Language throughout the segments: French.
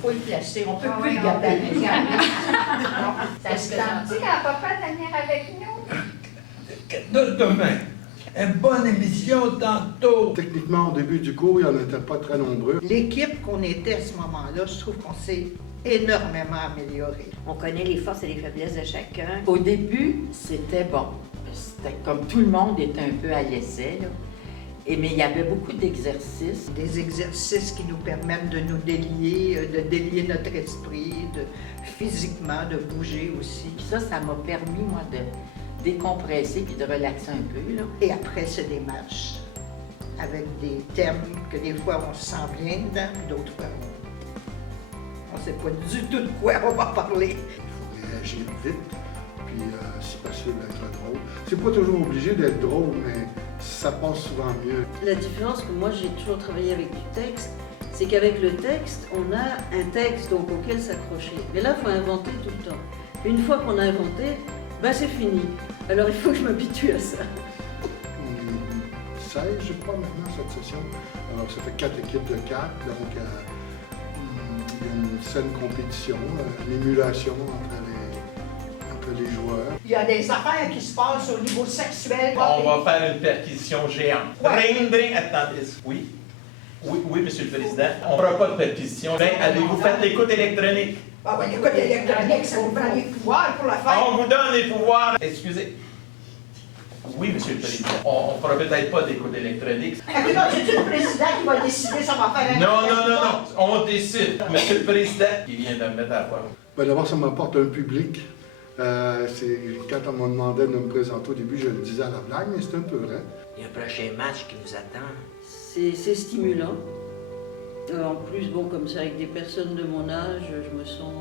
faut le placer. On ne peut Ah plus oui, le garder à la maison. Ça se tente-tu quand papa venir avec nous? Demain, une bonne émission tantôt. Techniquement, au début du cours, il n'y en était pas très nombreux. L'équipe qu'on était à ce moment-là, je trouve qu'on s'est énormément amélioré. On connaît les forces et les faiblesses de chacun. Au début, c'était bon. C'était comme tout le monde était un peu à l'essai, là. Mais il y avait beaucoup d'exercices. Des exercices qui nous permettent de nous délier notre esprit, physiquement, de bouger aussi. Puis ça m'a permis, moi, de décompresser puis de relaxer un peu, là. Et après, c'est des matchs avec des thèmes que des fois on se sent bien dedans, puis d'autres fois on ne sait pas du tout de quoi on va parler. Il faut réagir vite, puis si possible être drôle. C'est pas toujours obligé d'être drôle, mais ça passe souvent mieux. La différence que moi j'ai toujours travaillé avec du texte, c'est qu'avec le texte, on a un texte donc, auquel s'accrocher. Mais là, il faut inventer tout le temps. Une fois qu'on a inventé, ben c'est fini. Alors il faut que je m'habitue à ça. 16, je crois, maintenant, cette session. Alors, ça fait 4 équipes de 4, donc il y a une saine compétition, une émulation entre les joueurs. Il y a des affaires qui se passent au niveau sexuel. On va faire une perquisition géante. Dring, dring, attendez. Oui? Oui, Monsieur le Président. On ne fera pas de perquisition. Ben, avez-vous fait l'écoute électronique? Ah oui, l'écoute électronique, ça vous prend des pouvoirs pour la faire. On vous donne les pouvoirs. Excusez. Oui, Monsieur le Président. On ne fera peut-être pas d'écoute électronique. Écoute, c'est-tu le président qui va décider ça va faire un... Non. On décide. Monsieur le Président, qui vient de me mettre à la voix. Ben, d'abord, ça m'apporte un public. Quand on m'a demandé de me présenter au début, je le disais à la blague, mais c'est un peu vrai. Il y a un prochain match qui nous attend. C'est stimulant. En plus, bon, comme c'est avec des personnes de mon âge, je me sens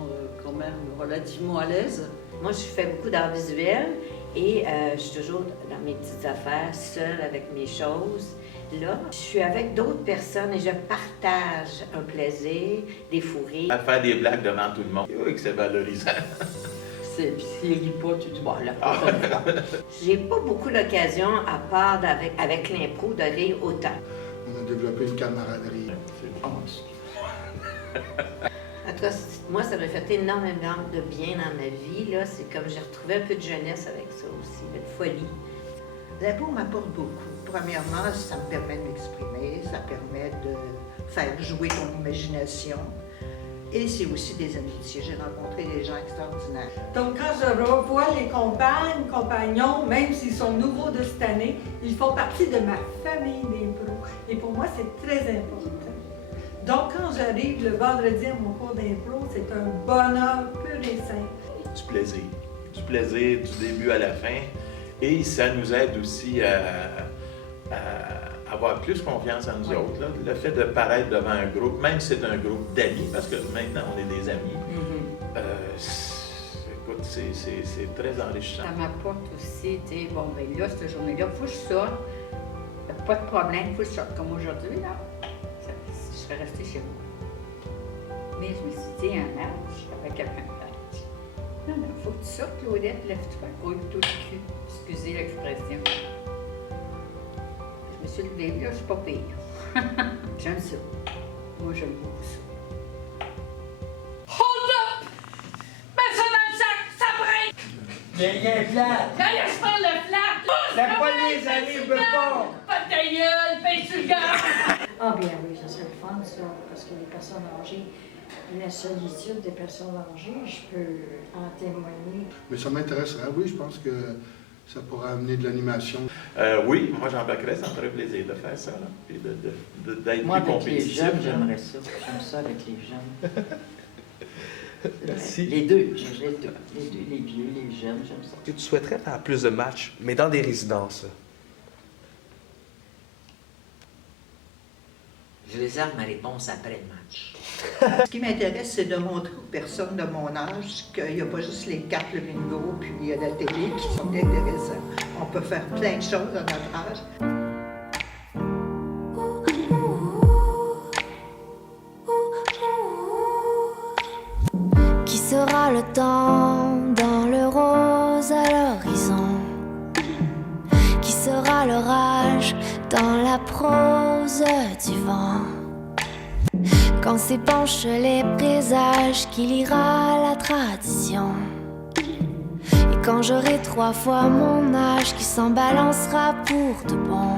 quand même relativement à l'aise. Moi, je fais beaucoup d'art visuel et je suis toujours dans mes petites affaires, seule avec mes choses. Là, je suis avec d'autres personnes et je partage un plaisir, des fous rires. À faire des blagues devant tout le monde. Oui, que c'est valorisant. Puis s'il rit pas, tu dis, bon, là, J'ai pas beaucoup d'occasion, à part avec l'impro, de rire autant. On a développé une camaraderie. En tout cas, moi, ça m'a fait énormément de bien dans ma vie. Là. C'est comme j'ai retrouvé un peu de jeunesse avec ça aussi, de folie. L'impro m'apporte beaucoup. Premièrement, ça me permet de m'exprimer, ça permet de faire jouer ton imagination. Et c'est aussi des amitiés. J'ai rencontré des gens extraordinaires. Donc, quand je revois les compagnons, même s'ils sont nouveaux de cette année, ils font partie de ma famille d'impro. Et pour moi, c'est très important. Donc, quand j'arrive le vendredi à mon cours d'impro, c'est un bonheur pur et simple. Du plaisir. Du plaisir du début à la fin. Et ça nous aide aussi à avoir plus confiance en nous autres. Là. Le fait de paraître devant un groupe, même si c'est un groupe d'amis, parce que maintenant on est des amis, écoute, c'est très enrichissant. Ça m'apporte aussi, tu sais, bon, ben là, cette journée-là, il faut que je sorte. Pas de problème, il faut que je sorte. Comme aujourd'hui, là, je serais restée chez moi. Mais je me suis dit, un match avec quelqu'un de match. Non, il faut que tu sortes, Claudette, lève-toi, grouille tout le cul. Excusez l'expression. Je me suis levée, là, je suis pas pire. J'aime ça. Moi, j'aime beaucoup ça. Hold up! Mets ça dans le sac, ça break! Il y a un flat. Laisse faire le flat! La police arrive pas. Pas de ta gueule, paye sur le gars! Ah bien oui, ça serait le fun, ça, parce que les personnes âgées, la solitude des personnes âgées, je peux en témoigner. Mais ça m'intéresserait, oui, je pense que ça pourrait amener de l'animation. Oui, moi j'embarquerais, ça me ferait plaisir de faire ça, là, et d'être moi, plus avec les compétitif. jeunes, j'aimerais ça. J'aime ça avec les jeunes. Merci. Les deux, les deux, les vieux, les jeunes, j'aime ça. Tu souhaiterais faire plus de matchs, mais dans des résidences? Je réserve ma réponse après le match. Ce qui m'intéresse, c'est de montrer aux personnes de mon âge qu'il n'y a pas juste les cartes, le bingo, puis il y a la télé qui sont intéressants. On peut faire plein de choses à notre âge. Qui sera le temps dans le rose à l'horizon? Qui sera l'orage dans la prose du vent? quand s'épanchent les présages qu'il ira la tradition. Et quand j'aurai 3 fois mon âge qui s'en balancera pour de bon.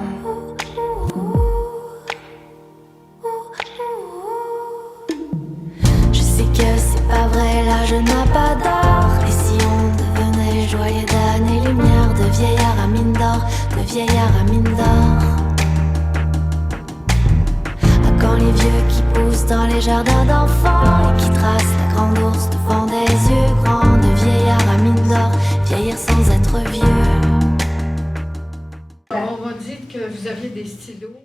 Je sais que c'est pas vrai, l'âge n'a pas d'or. Et si on devenait joyeux d'années-lumière, de vieillard à mine d'or, de vieillard à mine d'or. Quand les vieux qui poussent dans les jardins d'enfants et qui tracent la grande ours devant des yeux grands, de vieillard à mine d'or, vieillir sans être vieux. On m'a dit que vous aviez des stylos.